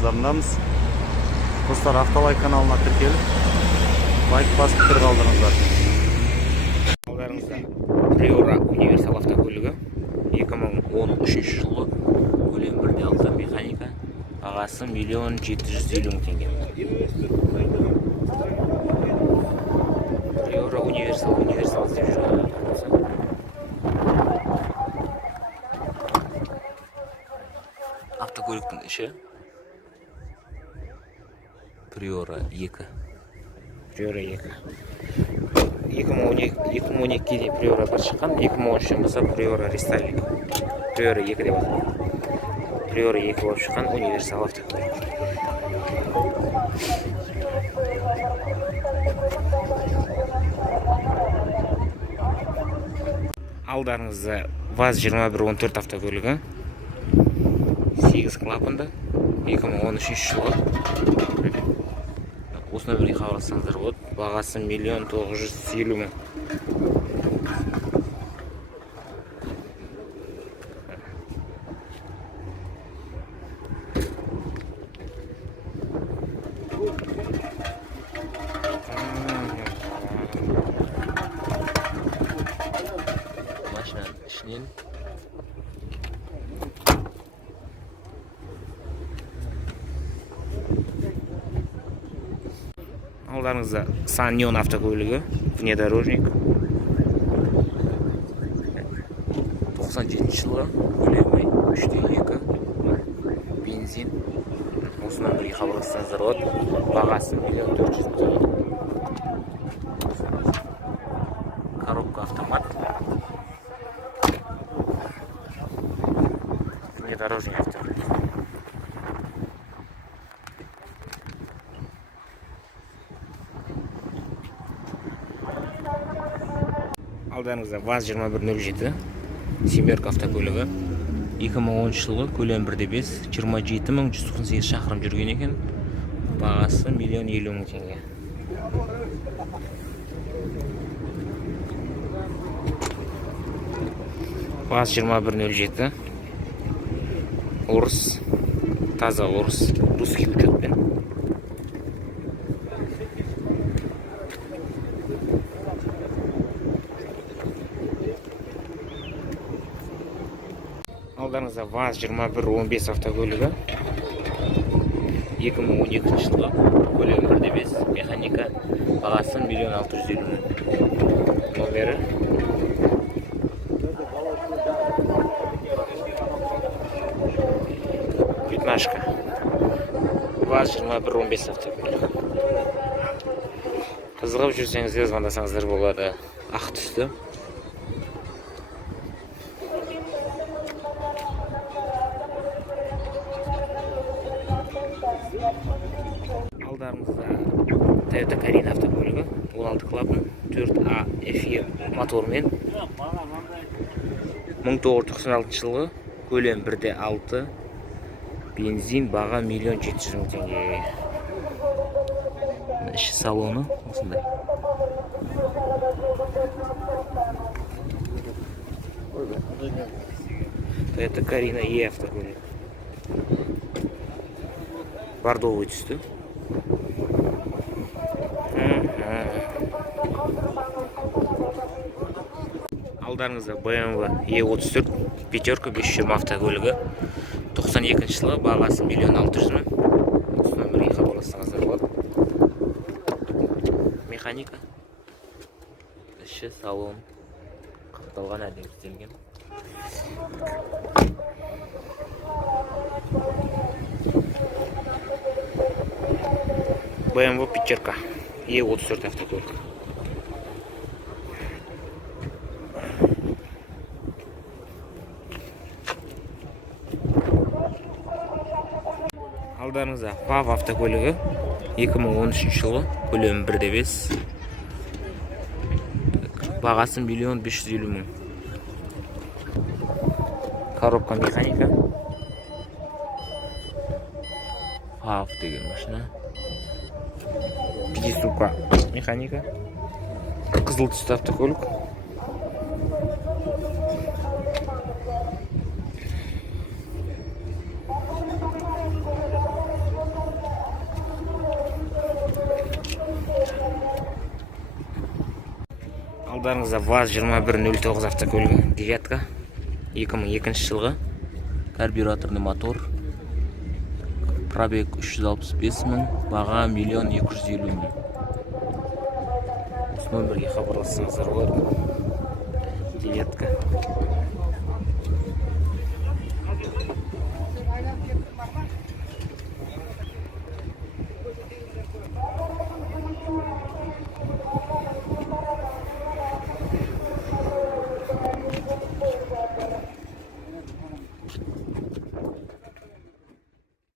базарындамыз. Достар, Автолайк каналына тіркеліп, лайк басып кіріп алдыңыздар. Алдарыңызда Priora универсал автокөлігі 2013 жылы көлем 1.6 механика, бағасы 1.750.000 теңге. Priora универсал деп жүрген. Автокөліктің іші Priora 2. 2012-де Priora 1 шыққан, 2013 болса Priora рестайлинг. Priora 2 деп аталады. Priora 2 болып шыққан универсал автокөлік. Алдарыңызда ВАЗ-2114 автокөлігі 8 клапанды, 2013 жылы. Осыны бірге хабарлассаңыздар болады. Бағасы 1.950.000. Машинаның ішінен алдарыңызда Саньон автокөлігі, внедорожник. 97 жылы, көлемі 3.2, бензин. Осынан бірге хабарлассаңыздар болады. Бағасы 1.400.000. Коробка автомат. Внедорожник автокөлік. Алдарыңызда ВАЗ-2107 семерка автокөлігі 2010 жылы, көлем 1.5, 27.198 шақырым жүрген екен. Бағасы 1.050.000 теңге. ВАЗ-2107 орыс, таза орыс, русский учетпен. Алдарыңызда ВАЗ-2115 автокөлігі 2012 жылы, көлем 1.5, механика, бағасы 1.650.000. Номері пятнашка. ВАЗ-2115 автокөлігі. Қызығып жүрсеңіздер звондасаңыздар болады. Ақ түсті. Алдарыңызда Toyota Carina автокөлігі 16 клапан, 4A F2 мотормен. 1996 жылы, көлем 1.6, бензин, баға 1.700.000 теңге. Іші салоны осындай. Toyota Carina E автокөлігі. Бордовый түсті. Алдарыңызда BMW E34 пятерка 520 автокөлігі 92 жылы, бағасы 1.600.000. Осыны бірге хабарлассаңыздар болады. Механика. Іші салон қапталған, әдемі істелген. BMW пятерка E34 автокөлік. Алдарыңызда FAV автокөлігі 2013 жылы, көлемі 1.5, бағасы 1.550.000. Коробка механика. FAV деген машина. Пятиступка механика. Қызыл түсті автокөлік. Алдарыңызда ВАЗ 2109 автокөлігі, девятка, 2002 жылғы, карбюраторный мотор, пробег 365 мың, баға 1 250 000. Осы номерге хабарлассаңыздар болады. Девятка.